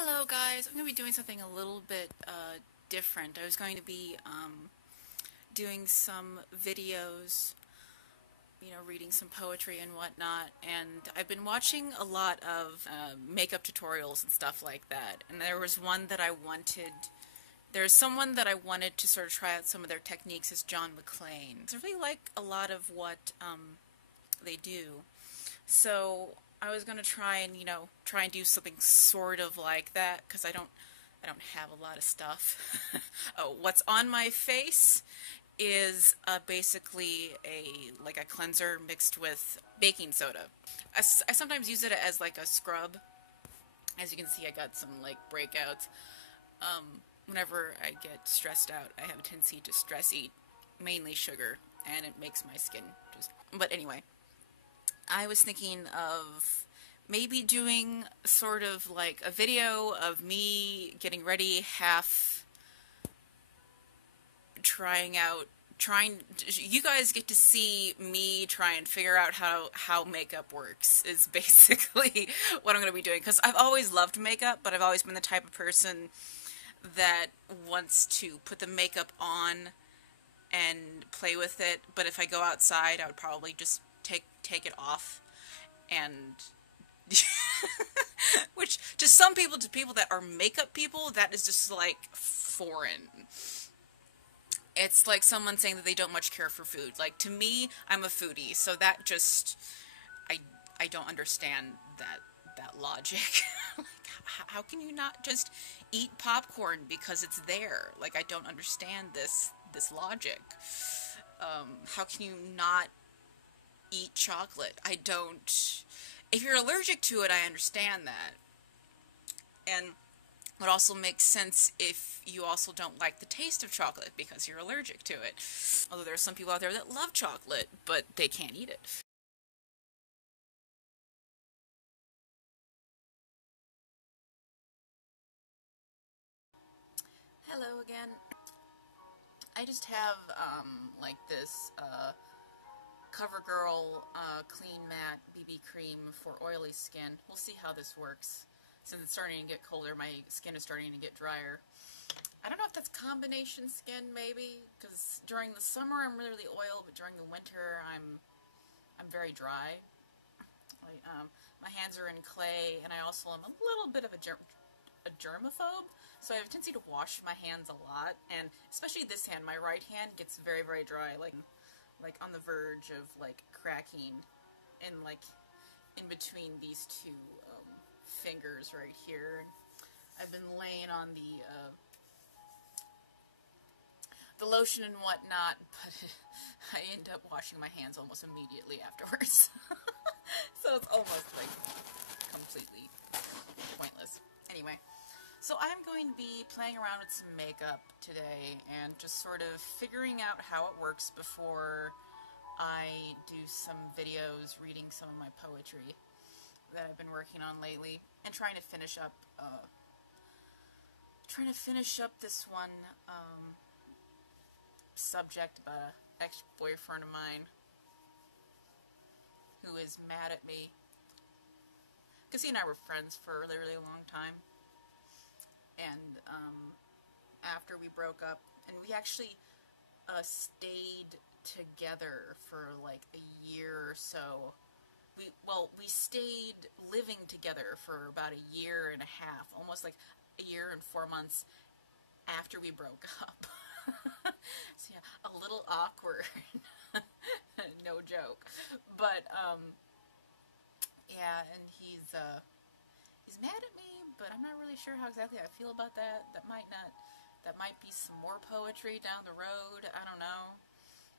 Hello guys, I'm going to be doing something a little bit different. I was going to be doing some videos, reading some poetry and whatnot, and I've been watching a lot of makeup tutorials and stuff like that, and there's someone that I wanted to sort of try out some of their techniques is John McClane. I really like a lot of what they do. So I was gonna try and do something sort of like that because I don't have a lot of stuff. Oh, what's on my face is basically a cleanser mixed with baking soda. I sometimes use it as like a scrub. As you can see, I got some like breakouts. Whenever I get stressed out, I have a tendency to stress eat mainly sugar, and it makes my skin just. But anyway, I was thinking of maybe doing sort of like a video of me getting ready, half trying out trying you guys get to see me try and figure out how makeup works is basically what I'm going to be doing, because I've always loved makeup, but I've always been the type of person that wants to put the makeup on and play with it, but if I go outside I would probably just take it off, and which to some people, to people that are makeup people, that is just like foreign. It's like someone saying that they don't much care for food. Like, to me, I'm a foodie, so that just I I don't understand that logic. Like, how can you not just eat popcorn because it's there? Like, I don't understand this logic. How can you not eat chocolate? I don't. If you're allergic to it, I understand that. And it also makes sense if you also don't like the taste of chocolate because you're allergic to it. Although there are some people out there that love chocolate, but they can't eat it. Hello again. I just have like this CoverGirl Clean Matte BB cream for oily skin. We'll see how this works. Since it's starting to get colder, my skin is starting to get drier. I don't know if that's combination skin, maybe, because during the summer I'm really, really oily, but during the winter I'm very dry. My hands are in clay, and I also am a little bit of a germaphobe, so I have a tendency to wash my hands a lot, and especially this hand, my right hand gets very, very dry, like on the verge of like cracking, and like in between these two fingers right here. I've been laying on the lotion and whatnot, but I end up washing my hands almost immediately afterwards. So it's almost like completely pointless. Anyway, so I'm going to be playing around with some makeup today and just sort of figuring out how it works before I do some videos reading some of my poetry that I've been working on lately, and trying to finish up this one subject about an ex-boyfriend of mine who is mad at me because he and I were friends for a really, really long time, and after we broke up, and we actually stayed together for like a year or so. We stayed living together for about a year and a half, almost like a year and 4 months after we broke up. So yeah, a little awkward. No joke. But yeah, and he's mad at me, but I'm not really sure how exactly I feel about that. That might be some more poetry down the road. I don't know.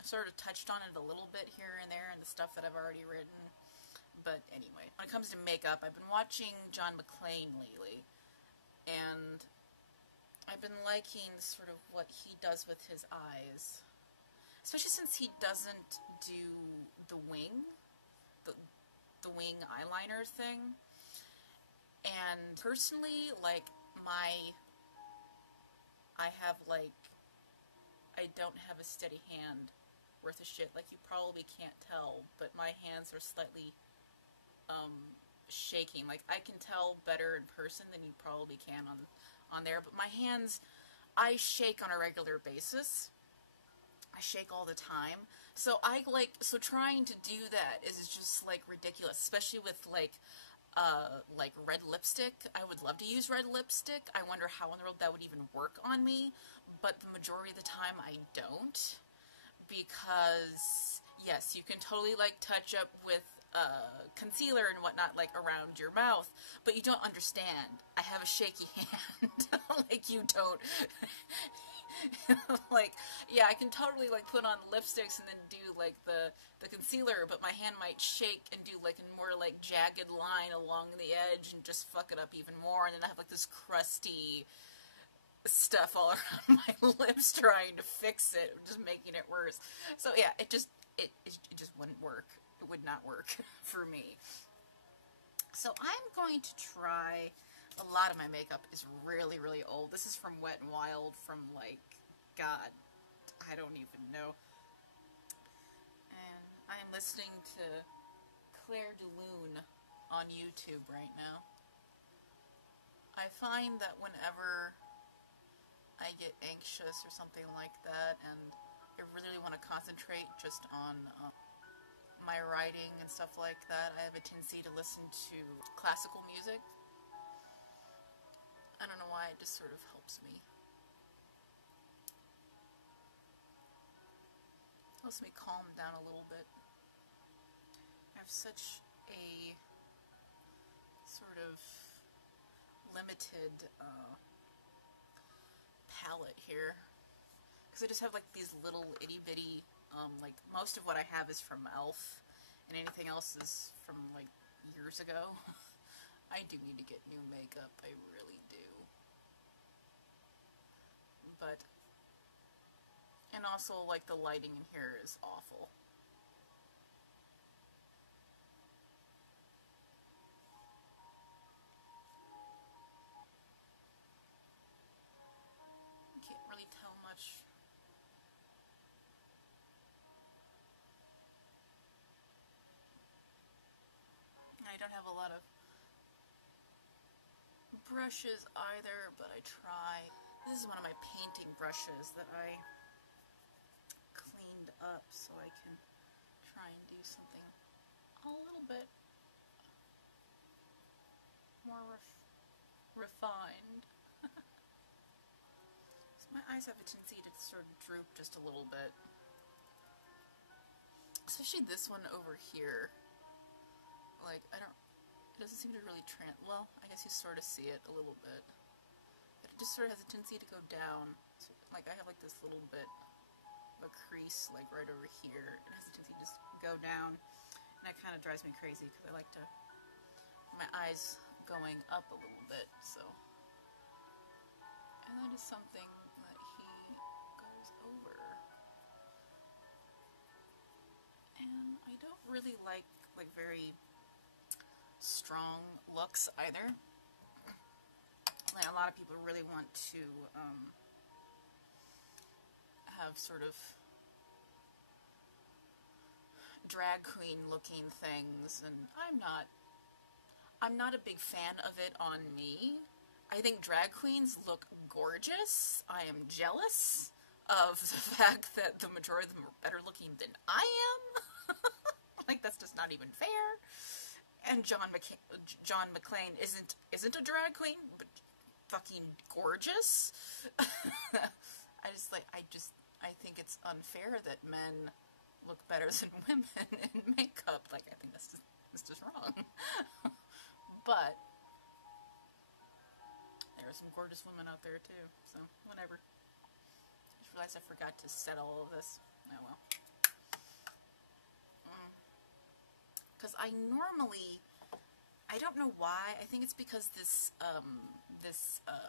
I sort of touched on it a little bit here and there in the stuff that I've already written. But anyway, when it comes to makeup, I've been watching John McClane lately, and I've been liking sort of what he does with his eyes. Especially since he doesn't do the the, the wing eyeliner thing. And personally, like, I have, like, I don't have a steady hand worth of shit. Like, you probably can't tell, but my hands are slightly shaking. Like, I can tell better in person than you probably can on there, but my hands, I shake on a regular basis. I shake all the time. So so trying to do that is just like ridiculous, especially with like red lipstick. I would love to use red lipstick. I wonder how in the world that would even work on me, but the majority of the time I don't, because yes, you can totally like touch up with concealer and whatnot like around your mouth, but you don't understand. I have a shaky hand. Like, you don't. Like, yeah, I can totally like put on lipsticks and then do like the concealer, but my hand might shake and do like a more like jagged line along the edge and just fuck it up even more, and then I have like this crusty stuff all around my lips trying to fix it, just making it worse. So yeah, it just wouldn't work. It would not work for me. So I'm going to try. A lot of my makeup is really, really old. This is from Wet n Wild from, like, God, I don't even know. And I am listening to Claire de Lune on YouTube right now. I find that whenever I get anxious or something like that, and I really want to concentrate just on my writing and stuff like that, I have a tendency to listen to classical music. I don't know why, it just sort of helps me. Helps me calm down a little bit. I have such a sort of limited palette here, because I just have like these little itty bitty, like most of what I have is from e.l.f. and anything else is from like years ago. I do need to get new makeup, I really do. But, and also like the lighting in here is awful. Can't really tell much. I don't have a lot of brushes either, but I try. This is one of my painting brushes that I cleaned up so I can try and do something a little bit more refined. So my eyes have a tendency to sort of droop just a little bit. Especially this one over here. Like, it doesn't seem to really well, I guess you sort of see it a little bit. But it just sort of has a tendency to go down. So, like, I have like this little bit of a crease, like right over here. It has a tendency to just go down. And that kind of drives me crazy, because I like to, my eyes going up a little bit, so. And that is something that he goes over. And I don't really like very strong looks either. Like, a lot of people really want to have sort of drag queen looking things, and I'm not a big fan of it on me. I think drag queens look gorgeous. I am jealous of the fact that the majority of them are better looking than I am. Like, that's just not even fair. And John McClane isn't a drag queen, but fucking gorgeous. I think it's unfair that men look better than women in makeup. Like, I think that's just wrong. But there are some gorgeous women out there too, so whatever. I just realized I forgot to set all of this. Oh well. Because I don't know why, I think it's because this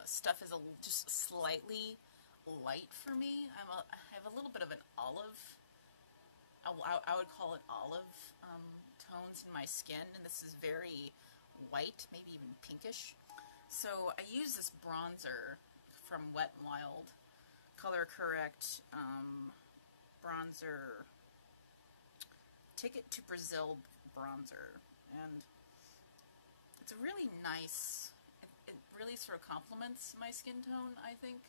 stuff is just slightly light for me. I have a little bit of an olive, I would call it olive tones in my skin, and this is very white, maybe even pinkish. So I use this bronzer from Wet n Wild, Color Correct bronzer, Ticket to Brazil bronzer, and It's a really nice, it really sort of complements my skin tone, I think.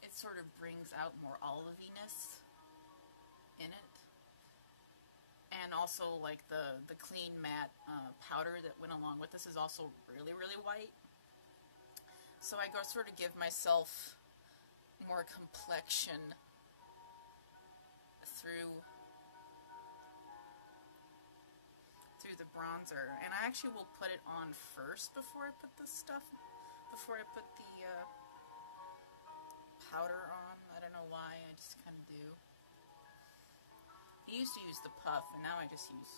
It sort of brings out more oliviness in it. And also, like, the clean matte powder that went along with this is also really, really white. So I go sort of give myself more complexion through the bronzer. And I actually will put it on first before I put the stuff, before I put the powder on. I don't know why, I just kind of do. I used to use the puff, and now I just use...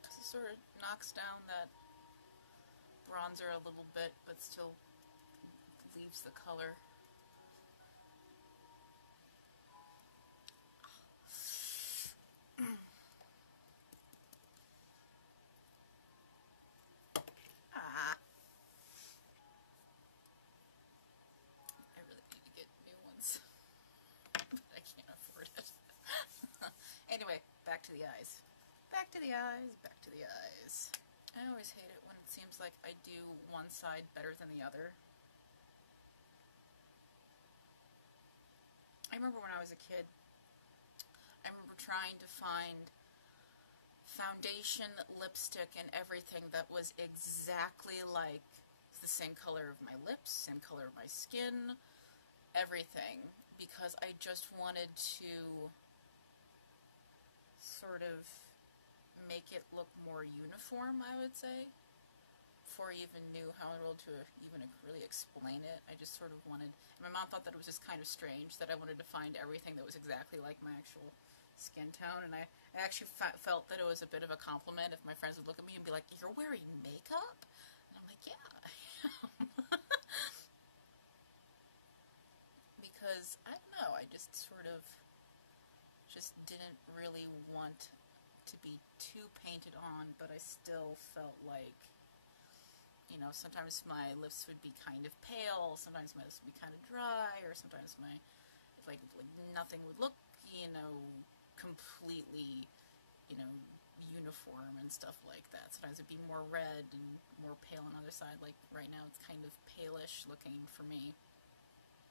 Because it sort of knocks down that bronzer a little bit, but still leaves the color. I really need to get new ones, but I can't afford it. Anyway, back to the eyes. Back to the eyes, back to the eyes. I always hate it when it seems like I do one side better than the other. I remember when I was a kid, I remember trying to find foundation, lipstick, and everything that was exactly like the same color of my lips, same color of my skin, everything, because I just wanted to sort of make it look more uniform, I would say. Before I even knew how in the world to even really explain it, I just sort of wanted... My mom thought that it was just kind of strange that I wanted to find everything that was exactly like my actual skin tone, and I actually felt that it was a bit of a compliment if my friends would look at me and be like, "You're wearing makeup?" And I'm like, "Yeah, I am." Because, I don't know, I just sort of just didn't really want to be too painted on, but I still felt like, you know, sometimes my lips would be kind of pale, sometimes my lips would be kind of dry, or sometimes my, like nothing would look, you know, completely, you know, uniform and stuff like that. Sometimes it'd be more red and more pale on the other side. Like right now it's kind of palish looking for me.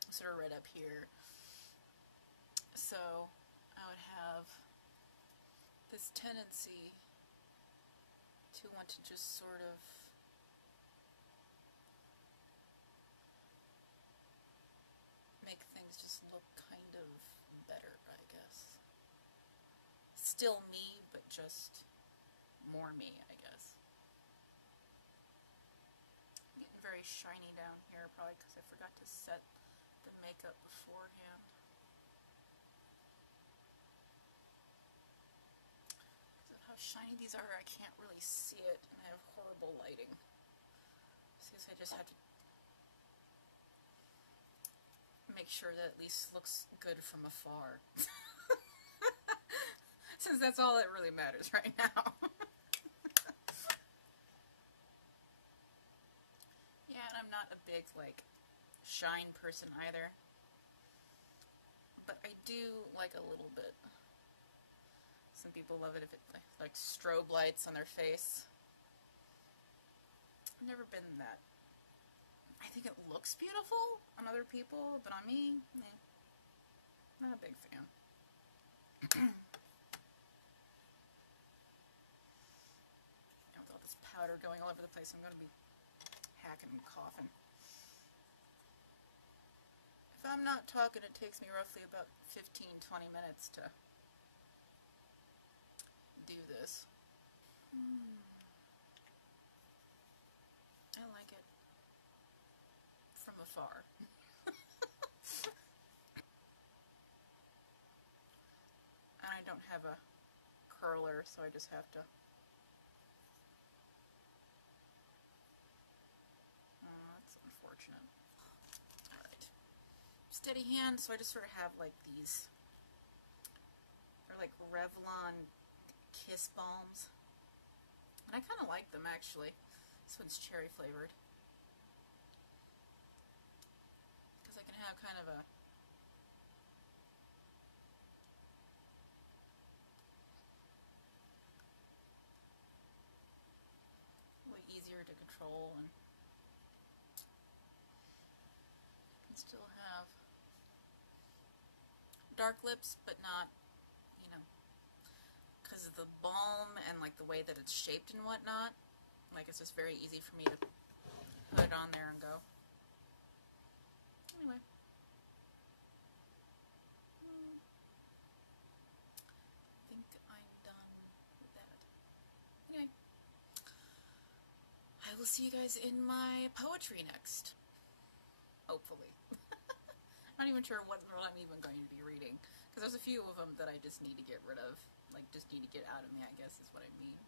Sort of red up here. So I would have this tendency to want to just sort of make things just look kind of better, I guess. Still me, but just more me, I guess. I'm getting very shiny down here, probably because I forgot to set the makeup beforehand. Because of how shiny these are, I can't really see it, and I have horrible lighting. So I just have to make sure that at least looks good from afar. Since that's all that really matters right now. Yeah, and I'm not a big, like, shine person either. But I do like a little bit. Some people love it if it, like strobe lights on their face. I've never been that. I think it looks beautiful on other people, but on me, not a big fan. And with all this powder going all over the place, I'm going to be hacking and coughing. If I'm not talking, it takes me roughly about 15-20 minutes to do this. I like it from afar. And I don't have a curler, so I just have to... that's unfortunate. Alright. Steady hand, so I just sort of have like these... They're like Revlon Kiss Balms. And I kind of like them, actually. This one's cherry flavored. Because I can have kind of a Still have dark lips, but not, you know, because of the balm and like the way that it's shaped and whatnot. Like, it's just very easy for me to put it on there and go. Anyway. I think I'm done with that. Anyway. I will see you guys in my poetry next. Hopefully. I'm not even sure what I'm even going to be reading. Because there's a few of them that I just need to get rid of. Like, just need to get out of me, I guess is what I mean.